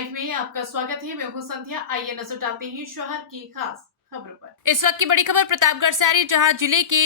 Live में आपका स्वागत है। मैं हूं संध्या। आइए नजर डालते हैं शहर की खास खबरों पर। इस वक्त की बड़ी खबर प्रतापगढ़ से आ रही, जहां जिले के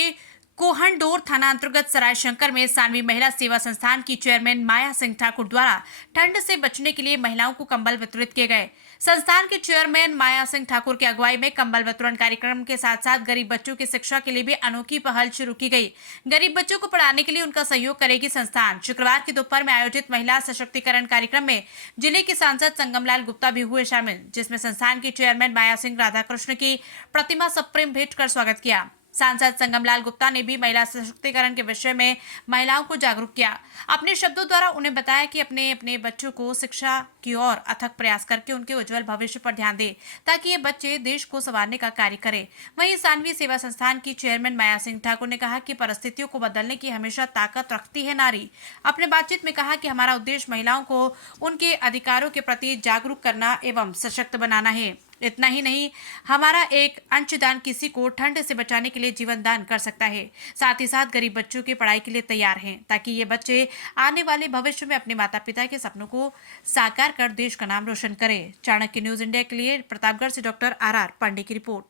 कोहंडोर थाना अंतर्गत सराय शंकर में सानवी महिला सेवा संस्थान की चेयरमैन माया सिंह ठाकुर द्वारा ठंड से बचने के लिए महिलाओं को कंबल वितरित किए गए। संस्थान के चेयरमैन माया सिंह ठाकुर की अगुवाई में कंबल वितरण कार्यक्रम के साथ साथ गरीब बच्चों की शिक्षा के लिए भी अनोखी पहल शुरू की गई। गरीब बच्चों को पढ़ाने के लिए उनका सहयोग करेगी संस्थान। शुक्रवार की दोपहर में आयोजित महिला सशक्तिकरण कार्यक्रम में जिले के सांसद संगमलाल गुप्ता भी हुए शामिल, जिसमें संस्थान की चेयरमैन माया सिंह राधाकृष्ण की प्रतिमा सप्रेम भेंट कर स्वागत किया। सांसद संगमलाल गुप्ता ने भी महिला सशक्तिकरण के विषय में महिलाओं को जागरूक किया। अपने शब्दों द्वारा उन्हें बताया कि अपने अपने बच्चों को शिक्षा की ओर अथक प्रयास करके उनके उज्जवल भविष्य पर ध्यान दें, ताकि ये बच्चे देश को संवारने का कार्य करें। वहीं सानवी सेवा संस्थान की चेयरमैन माया सिंह ठाकुर ने कहा कि परिस्थितियों को बदलने की हमेशा ताकत रखती है नारी। अपने बातचीत में कहा कि हमारा उद्देश्य महिलाओं को उनके अधिकारों के प्रति जागरूक करना एवं सशक्त बनाना है। इतना ही नहीं, हमारा एक अंशदान किसी को ठंड से बचाने के लिए जीवन दान कर सकता है। साथ ही साथ गरीब बच्चों की पढ़ाई के लिए तैयार हैं, ताकि ये बच्चे आने वाले भविष्य में अपने माता पिता के सपनों को साकार कर देश का नाम रोशन करें। चाणक्य न्यूज इंडिया के लिए प्रतापगढ़ से डॉक्टर आर पांडे की रिपोर्ट।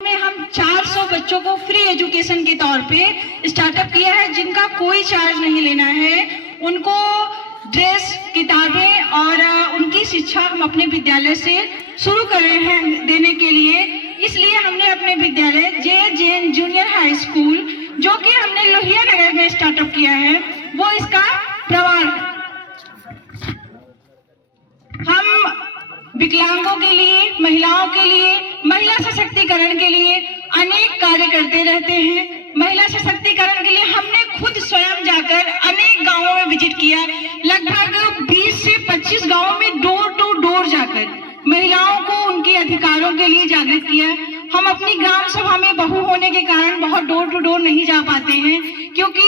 में हम 400 बच्चों को फ्री एजुकेशन के तौर पे स्टार्टअप किया है, जिनका कोई चार्ज नहीं लेना है। उनको ड्रेस, किताबें और उनकी शिक्षा हम अपने विद्यालय से शुरू कर रहे हैं देने के लिए। इसलिए हमने अपने विद्यालय जे जूनियर हाई स्कूल, जो कि हमने लोहिया नगर में स्टार्टअप किया है, वो इसका प्रमाण। हम विकलांगों के लिए, महिलाओं के लिए, महिला सशक्तिकरण के लिए अनेक कार्य करते रहते हैं। महिला सशक्तिकरण के लिए हमने खुद स्वयं जाकर अनेक गांवों में विजिट किया। लगभग 20 से 25 गांवों में डोर टू डोर जाकर महिलाओं को उनके अधिकारों के लिए जागृत किया। हम अपनी ग्राम सभा में बहू होने के कारण बहुत डोर टू डोर नहीं जा पाते हैं, क्योंकि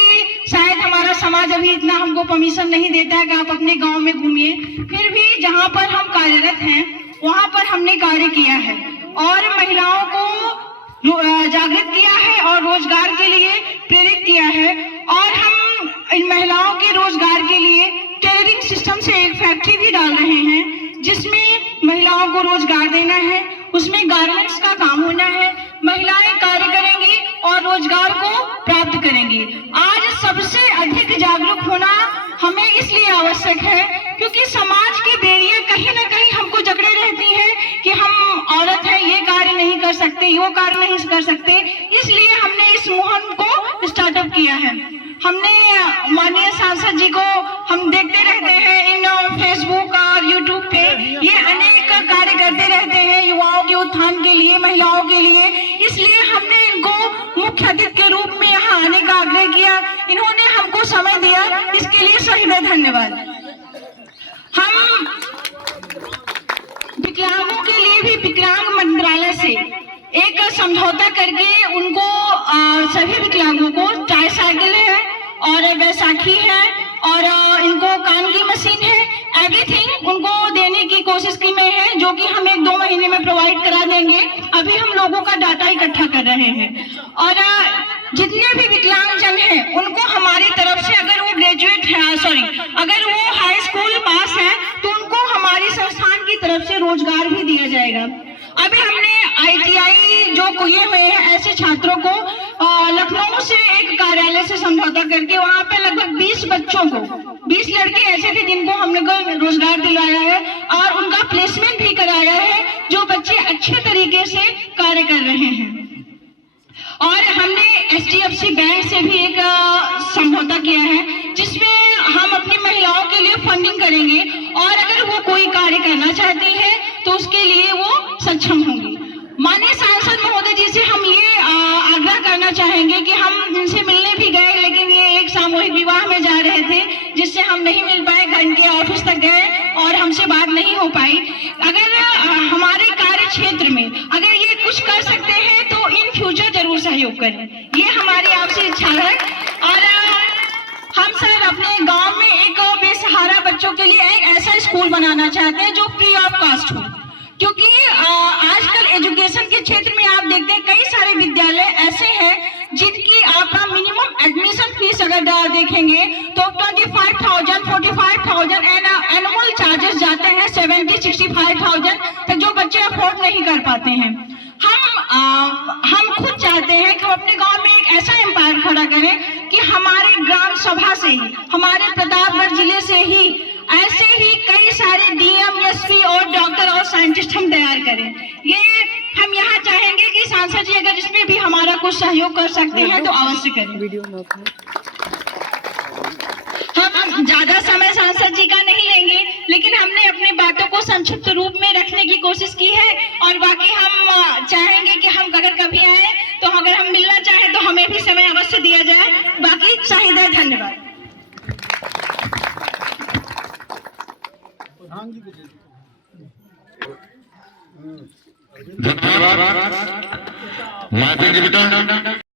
शायद हमारा समाज अभी इतना हमको परमिशन नहीं देता है कि आप अपने गांव में घूमिए। फिर भी जहां पर हम कार्यरत हैं वहां पर हमने कार्य किया है और महिलाओं को जागृत किया है और रोजगार के लिए प्रेरित किया है। और हम इन महिलाओं के रोजगार के लिए टेलरिंग सिस्टम से एक फैक्ट्री भी डाल रहे हैं, जिसमें महिलाओं को रोजगार देना है। उसमें गारमेंट्स का काम होना है। महिलाएं कार्य करेंगी और रोजगार को प्राप्त करेंगी। आज सबसे अधिक जागरूक होना हमें इसलिए आवश्यक है क्योंकि समाज की बेड़ियां कहीं ना कहीं हमको जकड़े रहती है कि हम औरत है, ये कार्य नहीं कर सकते, वो कार्य नहीं कर सकते। इसलिए हमने इस मुहिम को स्टार्टअप किया है। हमने माननीय सांसद जी को हम देखते रहते हैं इन फेसबुक और यूट्यूब पे, ये अनेक कार्य करते रहते हैं युवाओं के उत्थान के लिए, महिलाओं के लिए। इसलिए हमने इनको मुख्य अतिथि के रूप में यहाँ आने का आग्रह किया। इन्होंने हमको समय दिया, इसके लिए सही में धन्यवाद। हम विकलांगों के लिए भी विकलांग मंत्रालय से एक समझौता करके उनको सभी विकलांगों को ट्राईसाइकिल है और बैसाखी है और इनको कान की मशीन है, एवरीथिंग उनको देने की कोशिश की में है, जो कि हम 1-2 महीने में प्रोवाइड करा देंगे। अभी हम लोगों का डाटा इकट्ठा कर रहे हैं और जितने भी विकलांगजन हैं उनको हमारी तरफ से, अगर वो ग्रेजुएट है, अगर वो हाई स्कूल पास है, तो उनको हमारी संस्थान की तरफ से रोजगार भी दिया जाएगा। अभी हमने ITI जो किए हुए हैं ऐसे छात्रों को लखनऊ से एक कार्यालय से समझौता करके वहां पे लगभग 20 बच्चों को, 20 लड़के ऐसे थे जिनको हमने रोजगार दिलाया है और उनका प्लेसमेंट भी कराया है, जो बच्चे अच्छे तरीके से कार्य कर रहे हैं। और हमने HDFC बैंक से भी एक समझौता किया है, जिसमें हम अपनी महिलाओं के लिए फंडिंग करेंगे और अगर वो कोई कार्य करना चाहती है तो उसके लिए वो सक्षम होंगी। माननीय सांसद महोदय जी से हम ये आग्रह करना चाहेंगे कि हम इनसे मिलने भी गए, लेकिन ये एक सामूहिक विवाह में जा रहे थे, जिससे हम नहीं मिल पाए। घर के ऑफिस तक गए और हमसे बात नहीं हो पाई। अगर हमारे कार्य क्षेत्र में अगर ये कुछ कर सकते हैं तो इन फ्यूचर जरूर सहयोग करें, ये हमारी आपसे इच्छा है। और हम सर अपने गांव में एक बेसहारा बच्चों के लिए एक ऐसा स्कूल बनाना चाहते हैं जो फ्री ऑफ कॉस्ट हो, क्योंकि आजकल एजुकेशन के क्षेत्र में आप देखते हैं कई सारे विद्यालय ऐसे हैं जिनकी आपका मिनिमम एडमिशन फीस अगर देखेंगे तो 25,000, 45,000 एंड एनुअल चार्जेस जाते हैं 7 65,000 तक जो बच्चे अफोर्ड नहीं कर पाते हैं। हम खुद चाहते हैं कि हम अपने गांव में एक ऐसा एम्पायर खड़ा करें कि हमारे ग्राम सभा से ही, हमारे प्रतापगढ़ जिले से ही ऐसे ही कई सारे डीएम, एसपी और डॉक्टर और साइंटिस्ट हम तैयार करें। ये हम यहाँ चाहेंगे कि सांसद जी अगर इसमें भी हमारा कुछ सहयोग कर सकते हैं तो अवश्य करें। हम ज्यादा समय सांसद जी का नहीं लेंगे, लेकिन हमने अपनी बातों को संक्षिप्त रूप में रखने की कोशिश की है और बाकी हम चाहेंगे कि हम अगर कभी आए तो अगर हम मिलना चाहें तो हमें भी समय अवश्य दिया जाए। बाकी चाहिए, धन्यवाद। धन्यवाद। माफी बेटा।